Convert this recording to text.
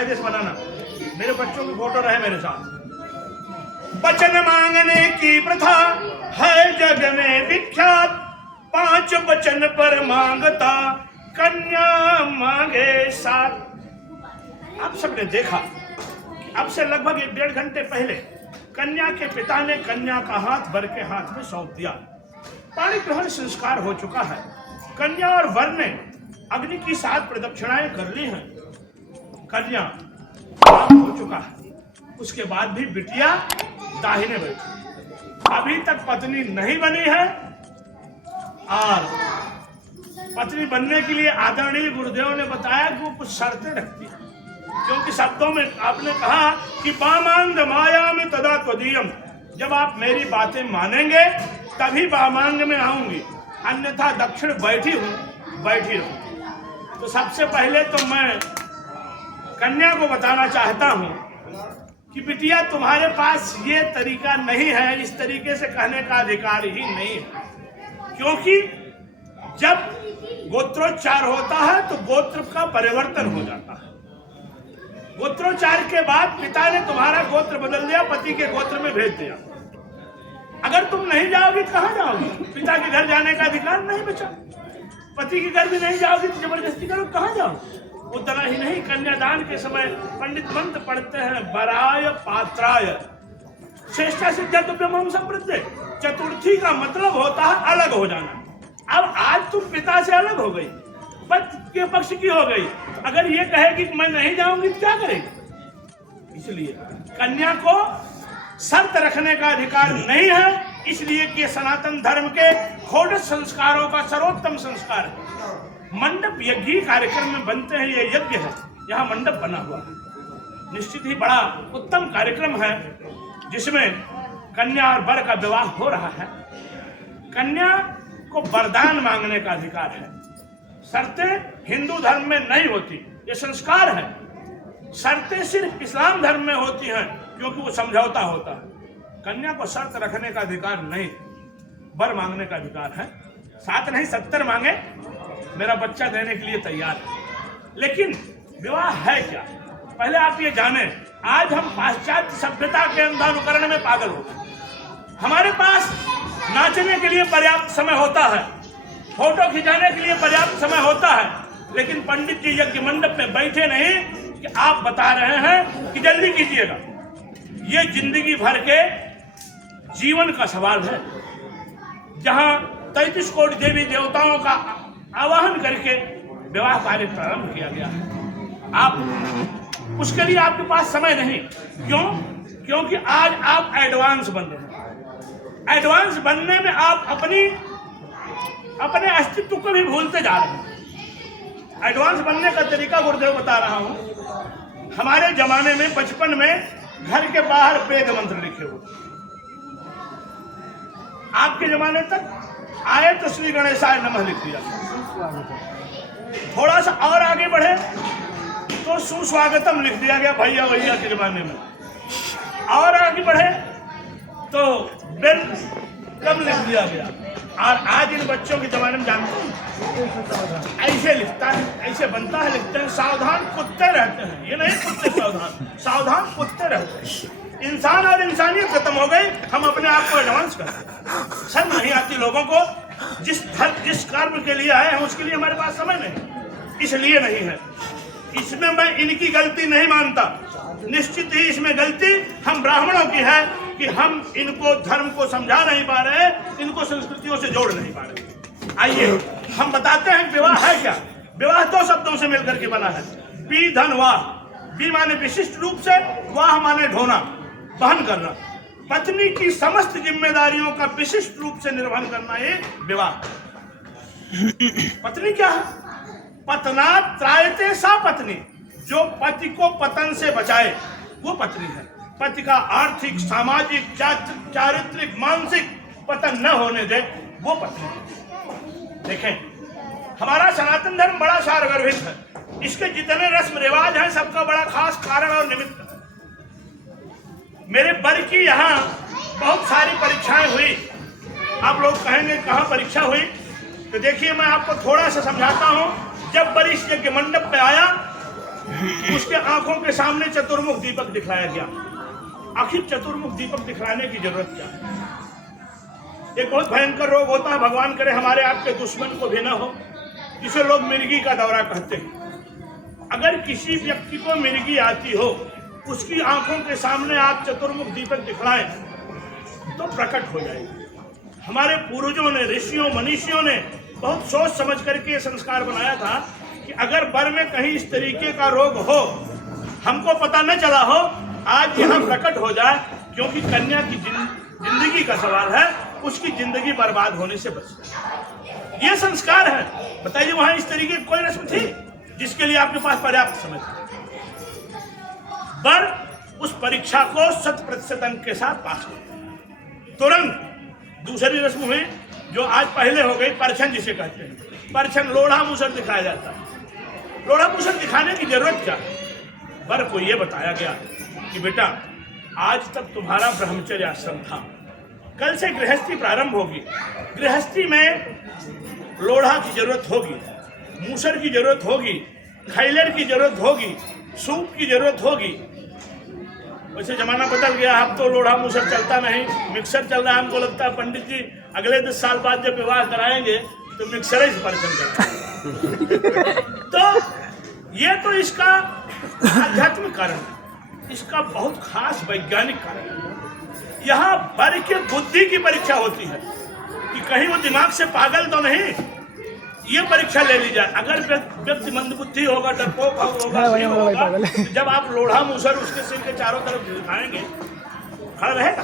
कायदे से बनाना, मेरे बच्चों की फोटो रहे मेरे साथ। वचन मांगने की प्रथा है जग में विख्यात, 5 वचन पर मांगता कन्या मांगे 7। आप सबने देखा कि अब से लगभग 1-1.5 घंटे पहले कन्या के पिता ने कन्या का हाथ वर के हाथ में सौंप दिया। पाणी ग्रहण संस्कार हो चुका है। कन्या और वर ने अग्नि की 7 प्रदक्षिणाएं कर ली हैं। कन्या हो चुका है, उसके बाद भी बिटिया दाहिने बैठी, अभी तक पत्नी नहीं बनी है। और पत्नी बनने के लिए आदरणीय गुरुदेव ने बताया कि वो कुछ शर्तें रखती है, क्योंकि शब्दों में आपने कहा कि वामांग माया में तदा त्वदीयम, जब आप मेरी बातें मानेंगे तभी वामांग में आऊंगी, अन्यथा दक्षिण बैठी रहूं। तो सबसे पहले तो मैं कन्या को बताना चाहता हूं कि बिटिया तुम्हारे पास ये तरीका नहीं है, इस तरीके से कहने का अधिकार ही नहीं है, क्योंकि जब गोत्रोच्चार होता है तो गोत्र का परिवर्तन हो जाता है। गोत्रोच्चार के बाद पिता ने तुम्हारा गोत्र बदल दिया, पति के गोत्र में भेज दिया। अगर तुम नहीं जाओगी तो कहां जाओगी? पिता के घर जाने का अधिकार नहीं बचा। पति के घर भी नहीं जाओगी तो जबरदस्ती करो, कहां जाओगी? उतना ही नहीं, कन्यादान के समय पंडित मंत्र पढ़ते हैं, वराय पात्राय श्रेष्ठा सिद्धा तुभ्यम संप्रत्ये। चतुर्थी का मतलब होता है अलग हो जाना। अब आज तुम पिता से अलग हो गई, पति के पक्ष की हो गई, अगर ये कहेगी कि मैं नहीं जाऊंगी तो क्या करेगी? इसलिए कन्या को शर्त रखने का अधिकार नहीं है, इसलिए कि सनातन धर्म के षोडश संस्कारों का सर्वोत्तम संस्कार है। मंडप यज्ञ कार्यक्रम में बनते हैं, ये यज्ञ है, यहाँ मंडप बना हुआ है। निश्चित ही बड़ा उत्तम कार्यक्रम है जिसमें कन्या और वर का विवाह हो रहा है। कन्या को वरदान मांगने का अधिकार है। शर्तें हिंदू धर्म में नहीं होती, ये संस्कार है। शर्तें सिर्फ इस्लाम धर्म में होती हैं, क्योंकि वो समझौता होता है। कन्या को शर्त रखने का अधिकार नहीं, वर मांगने का अधिकार है। 7 नहीं 70 मांगे, मेरा बच्चा देने के लिए तैयार है। लेकिन विवाह है क्या, पहले आप ये जाने। आज हम पाश्चात्य सभ्यता के अंधानुकरण में पागल हो गए। हमारे पास नाचने के लिए पर्याप्त समय होता है, फोटो खिंचाने के लिए पर्याप्त समय होता है, लेकिन पंडित जी यज्ञ मंडप में बैठे नहीं कि आप बता रहे हैं कि जल्दी कीजिएगा। ये जिंदगी भर के जीवन का सवाल है, जहां 33 कोटि देवी देवताओं का आवाहन करके विवाह कार्य प्रारंभ किया गया है। आप उसके लिए आपके पास समय नहीं। क्यों? क्योंकि आज आप एडवांस बन रहे हैं। एडवांस बनने में आप अपने अस्तित्व को भी भूलते जा रहे हैं। एडवांस बनने का तरीका गुरुदेव बता रहा हूं। हमारे जमाने में बचपन में घर के बाहर वेद मंत्र लिखे हुए, आपके जमाने तक आए तो श्री गणेशाय नमः लिख दिया। थोड़ा सा और आगे बढ़े तो सुस्वागतम लिख दिया गया भैया भैया के जमाने में। और आगे बढ़े तो वेलकम लिख दिया गया। और आज इन बच्चों के जमाने में जानते हैं ऐसे लिखता है, ऐसे बनता है, लिखते हैं सावधान कुत्ते रहते हैं। ये नहीं कुत्ते सावधान कुत्ते रहते हैं। इंसान और इंसानियत खत्म हो गई, हम अपने आप को एडवांस करते हैं। शर्म नहीं आती लोगों को? जिस कर्म के लिए आए हैं उसके लिए हमारे पास समय नहीं, इसलिए नहीं है। इसमें मैं इनकी गलती नहीं मानता। निश्चित ही इसमें गलती हम ब्राह्मणों की है कि हम इनको धर्म को समझा नहीं पा रहे, इनको संस्कृतियों से जोड़ नहीं पा रहे। आइए हम बताते हैं विवाह है क्या। विवाह 2 शब्दों से मिलकर के बना है। पी धन वाह। पी माने विशिष्ट रूप से, वाह माने ढोना, वहन करना। पत्नी की समस्त जिम्मेदारियों का विशिष्ट रूप से निर्वहन करना ये विवाह। पत्नी क्या है? पतनात् त्रायते सा पत्नी, जो पति को पतन से बचाए वो पत्नी है। पति का आर्थिक, सामाजिक, चारित्रिक, मानसिक पतन न होने दे वो पत्नी है। देखें, हमारा सनातन धर्म बड़ा सारगर्भित है। इसके जितने रस्म रिवाज हैं सबका बड़ा खास कारण और निमित्त है। मेरे वर की यहाँ बहुत सारी परीक्षाएं हुई। आप लोग कहेंगे कहाँ परीक्षा हुई, तो देखिए मैं आपको थोड़ा सा समझाता हूँ। जब वर इस यज्ञ मंडप पे आया उसके आंखों के सामने चतुर्मुख दीपक दिखलाया गया। आखिर चतुर्मुख दीपक दिखलाने की जरूरत क्या है? एक बहुत भयंकर रोग होता है, भगवान करे हमारे आपके दुश्मन को भी ना हो, जिसे लोग मिर्गी का दौरा कहते हैं। अगर किसी व्यक्ति को मिर्गी आती हो, उसकी आंखों के सामने आप चतुर्मुख दीपक दिखलाएं तो प्रकट हो जाएगी। हमारे पूर्वजों ने, ऋषियों मनीषियों ने बहुत सोच समझ करके संस्कार बनाया था कि अगर वर में कहीं इस तरीके का रोग हो, हमको पता न चला हो, आज यहाँ प्रकट हो जाए, क्योंकि कन्या की जिंदगी का सवाल है, उसकी जिंदगी बर्बाद होने से बच जाए। ये संस्कार है। बताइए, वहां इस तरीके की कोई रस्म थी जिसके लिए आपके पास पर्याप्त समय था? वर उस परीक्षा को 100% अंक के साथ पास हो तुरंत। दूसरी रस्म हुई जो आज पहले हो गई, परछन जिसे कहते हैं। परछन लोढ़ा मुसर दिखाया जाता है। लोढ़ा मुसर दिखाने की जरूरत क्या है? वर को यह बताया गया कि बेटा, आज तक तुम्हारा ब्रह्मचर्य आश्रम था, कल से गृहस्थी प्रारंभ होगी। गृहस्थी में लोढ़ा की जरूरत होगी, मूसर की जरूरत होगी, खैलर की जरूरत होगी, सूप की जरूरत होगी। वैसे जमाना बदल गया, अब तो लोढ़ा मूसर चलता नहीं, मिक्सर चल रहा है। हमको लगता है पंडित जी अगले 10 साल बाद जब विवाह कराएंगे तो मिक्सर ही परछन करेंगे। तो ये तो इसका आध्यात्मिक कारण है, इसका बहुत खास वैज्ञानिक कारण है। यहाँ वर के बुद्धि की परीक्षा होती है कि कहीं वो दिमाग से पागल तो नहीं, ये परीक्षा ले ली जाए। अगर व्यक्ति मंदबुद्धि होगा, डरपोक होगा, जब आप लोढ़ा मूसर उसके सिर के चारों तरफ दिखाएंगे, खड़ा रहेगा।